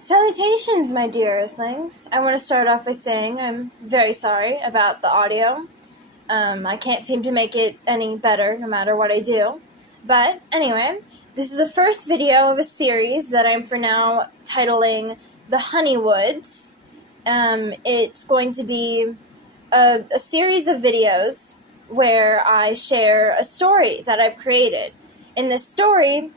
Salutations, my dear Earthlings. I want to start off by saying I'm very sorry about the audio. I can't seem to make it any better no matter what I do. But anyway, this is the first video of a series that I'm for now titling The Honeywoods. It's going to be a series of videos where I share a story that I've created. In this story,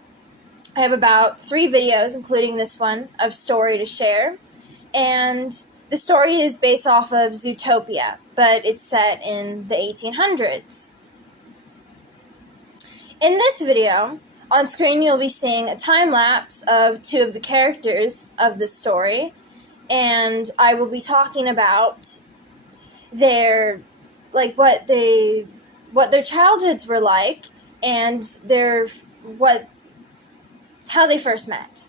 I have about 3 videos, including this one, of story to share. And the story is based off of Zootopia, but it's set in the 1800s. In this video, on screen you'll be seeing a time lapse of 2 of the characters of the story, and I will be talking about their, what their childhoods were like, and how they first met.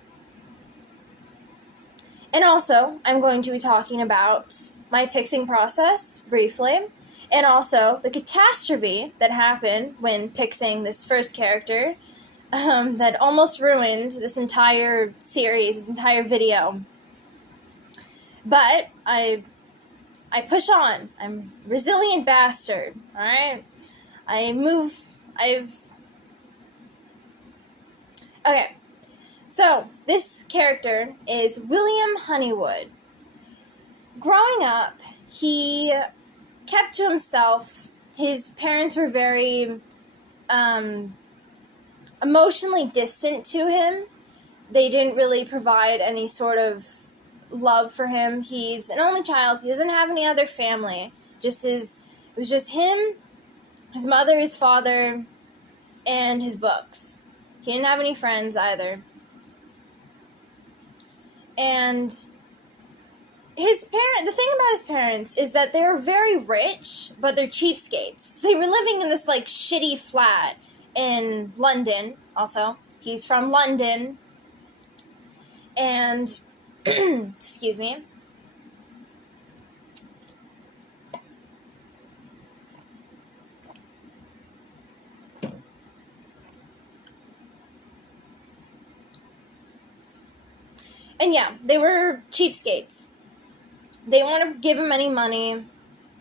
And also, I'm going to be talking about my pixing process briefly, and also the catastrophe that happened when pixing this first character that almost ruined this entire series, this entire video. But I push on. I'm a resilient bastard, alright? Okay. So, this character is William Honeywood. Growing up, he kept to himself. His parents were very emotionally distant to him. They didn't really provide any sort of love for him. He's an only child. He doesn't have any other family. It was just him, his mother, his father, and his books. He didn't have any friends either. And the thing about his parents is that they're very rich, but they're cheapskates. So they were living in this, shitty flat in London, also. He's from London. And, excuse me. And yeah, they were cheapskates. They didn't want to give him any money,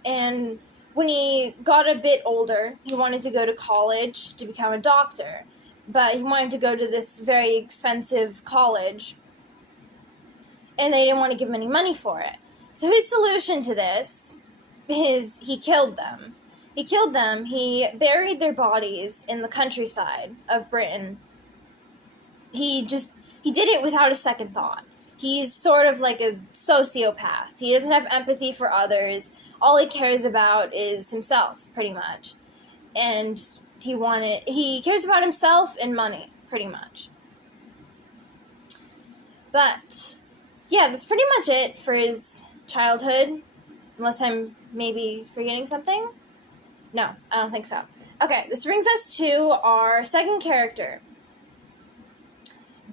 and when he got a bit older, he wanted to go to college to become a doctor, but he wanted to go to this very expensive college, and they didn't want to give him any money for it. So his solution to this is he killed them. He buried their bodies in the countryside of Britain. He did it without a second thought. He's sort of like a sociopath. He doesn't have empathy for others. All he cares about is himself, pretty much. And he cares about himself and money, pretty much. But, yeah, that's pretty much it for his childhood. Unless I'm maybe forgetting something? No, I don't think so. Okay, this brings us to our second character.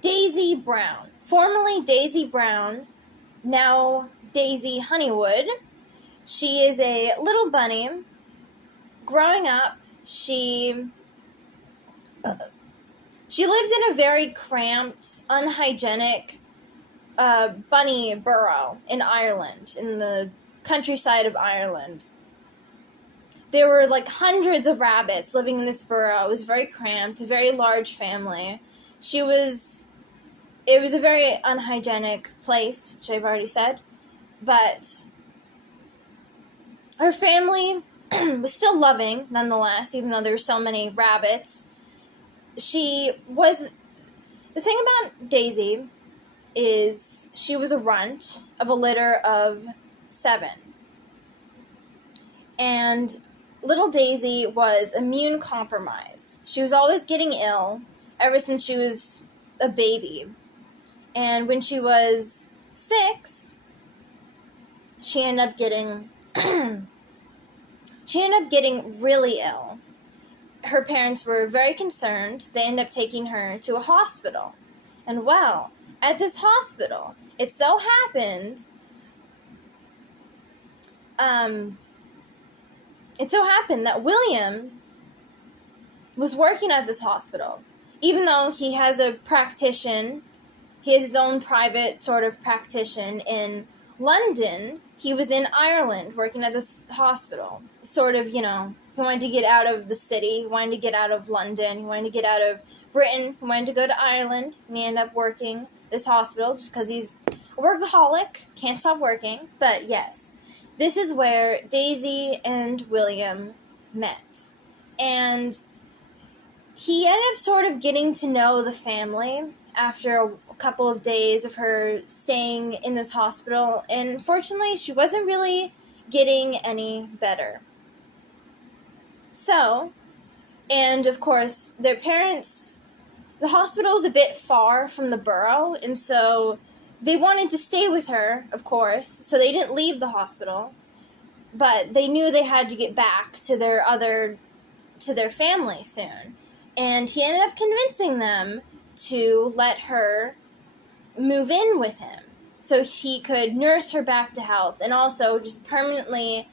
Daisy Brown. Formerly Daisy Brown, now Daisy Honeywood. She is a little bunny. Growing up, she lived in a very cramped, unhygienic bunny burrow in Ireland, in the countryside of Ireland. There were hundreds of rabbits living in this burrow. It was very cramped, a very large family. It was a very unhygienic place, which I've already said, but her family was still loving, nonetheless, even though there were so many rabbits. The thing about Daisy is she was a runt of a litter of 7. And little Daisy was immune compromised. She was always getting ill ever since she was a baby. And when she was 6, she ended up getting really ill. Her parents were very concerned. They ended up taking her to a hospital. And well, at this hospital, it so happened that William was working at this hospital. Even though he has a practitioner He has his own private sort of practitioner in London. He was in Ireland working at this hospital. Sort of, he wanted to get out of the city. He wanted to get out of London. He wanted to get out of Britain. He wanted to go to Ireland. And he ended up working this hospital just because he's a workaholic. Can't stop working. But yes, this is where Daisy and William met. And he ended up sort of getting to know the family after a couple of days of her staying in this hospital, and unfortunately, she wasn't really getting any better. So, and of course, their parents, the hospital was a bit far from the borough, and so they wanted to stay with her, of course, so they didn't leave the hospital, but they knew they had to get back to their family soon. And he ended up convincing them to let her move in with him so he could nurse her back to health and also just permanently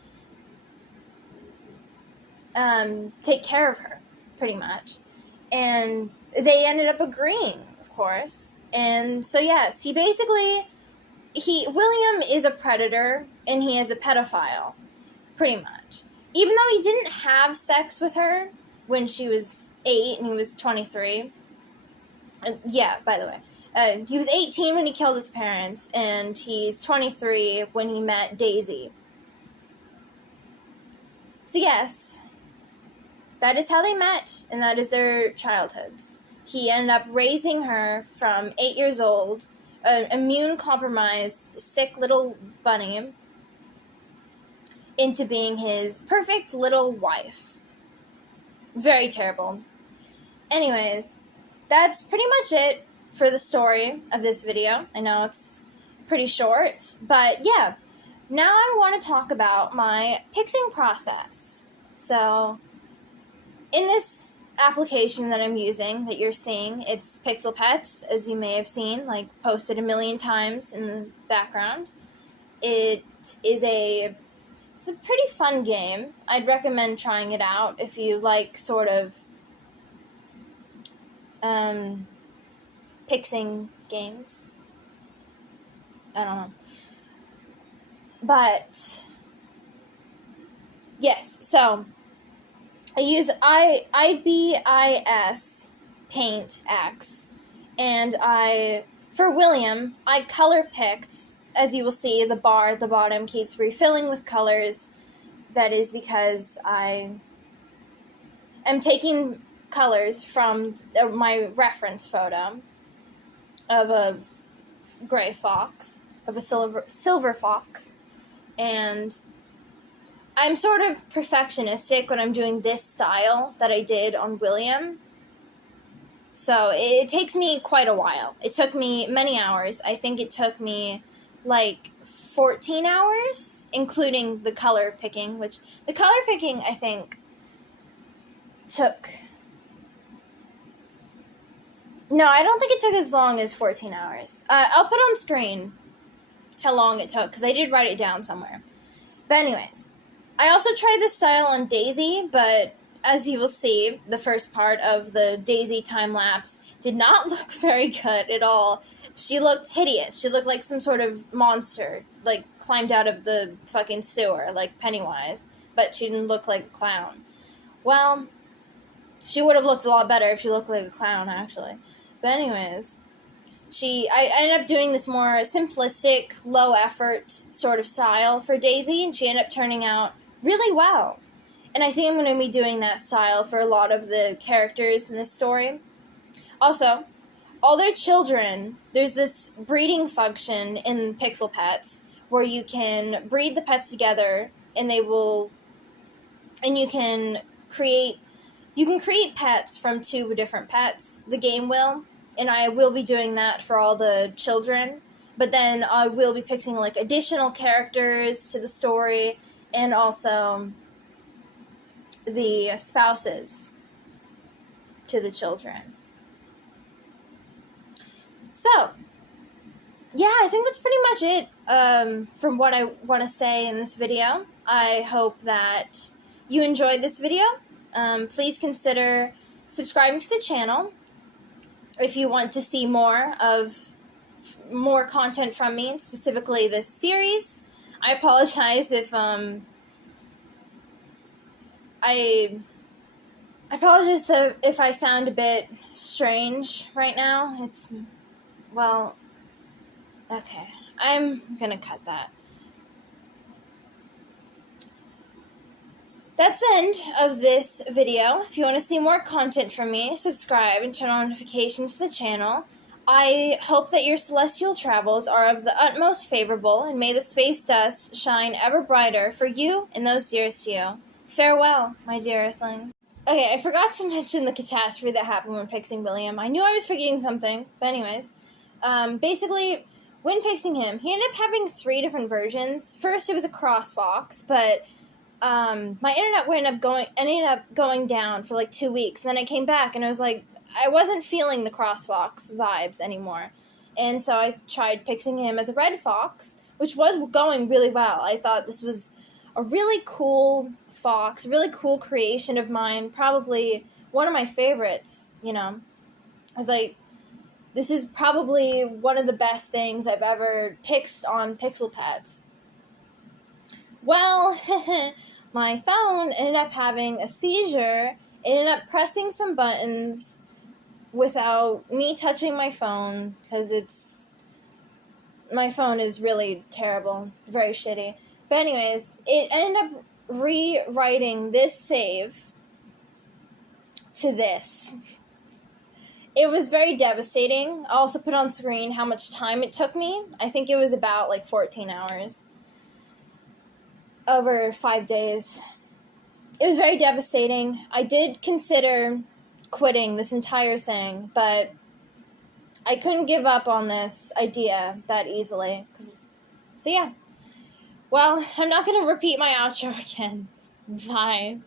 take care of her, pretty much. And they ended up agreeing, of course. And so, yes, William is a predator and he is a pedophile, pretty much. Even though he didn't have sex with her when she was 8 and he was 23. Yeah, by the way. He was 18 when he killed his parents, and he's 23 when he met Daisy. So yes, that is how they met, and that is their childhoods. He ended up raising her from 8 years old, an immune-compromised, sick little bunny, into being his perfect little wife. Very terrible. Anyways, that's pretty much it for the story of this video. I know it's pretty short, but yeah. Now I want to talk about my pixing process. So, in this application that I'm using, that you're seeing, it's Pixel Pets, as you may have seen, like posted a million times in the background. It's a pretty fun game. I'd recommend trying it out if you like sort of pixing games. I don't know. But yes, so I use IBIS Paint X, and for William, I color picked. As you will see, the bar at the bottom keeps refilling with colors. That is because I am taking colors from my reference photo of a gray fox, of a silver fox, and I'm sort of perfectionistic when I'm doing this style that I did on William. So it takes me quite a while. It took me many hours. I think it took me like 14 hours, including the color picking, which the color picking, I think, took... No, I don't think it took as long as 14 hours. I'll put on screen how long it took, because I did write it down somewhere. But anyways, I also tried this style on Daisy, but as you will see, the first part of the Daisy time-lapse did not look very good at all. She looked hideous. She looked like some sort of monster, like climbed out of the fucking sewer, like Pennywise, but she didn't look like a clown. Well, she would have looked a lot better if she looked like a clown, actually. But anyways, I ended up doing this more simplistic, low-effort sort of style for Daisy, and she ended up turning out really well. And I think I'm going to be doing that style for a lot of the characters in this story. Also, all their children, there's this breeding function in Pixel Pets where you can breed the pets together, and you can create pets from 2 different pets. The game will, and I will be doing that for all the children. But then I will be picking like additional characters to the story, and also the spouses to the children. So, yeah, I think that's pretty much it from what I want to say in this video. I hope that you enjoyed this video. Please consider subscribing to the channel if you want to see more of more content from me, specifically this series. I apologize if I apologize if I sound a bit strange right now. It's, well, okay. I'm gonna cut that. That's the end of this video. If you want to see more content from me, subscribe and turn on notifications to the channel. I hope that your celestial travels are of the utmost favorable, and may the space dust shine ever brighter for you and those dearest to you. Farewell, my dear Earthlings. Okay, I forgot to mention the catastrophe that happened when pixing William. I knew I was forgetting something, but anyways. Basically, when pixing him, he ended up having 3 different versions. First, it was a crossfox, but my internet ended up going down for like 2 weeks. Then I came back and I was like, I wasn't feeling the crossfox vibes anymore. And so I tried pixing him as a red fox, which was going really well. I thought this was a really cool fox, really cool creation of mine, probably one of my favorites, you know. I was like, this is probably one of the best things I've ever pixed on pixel pads. Well, my phone ended up having a seizure. It ended up pressing some buttons without me touching my phone, because my phone is really terrible, very shitty. But anyways, it ended up rewriting this save to this. It was very devastating. I also put on screen how much time it took me. I think it was about like 14 hours. Over 5 days. It was very devastating. I did consider quitting this entire thing, but I couldn't give up on this idea that easily. So yeah. Well, I'm not going to repeat my outro again. Bye.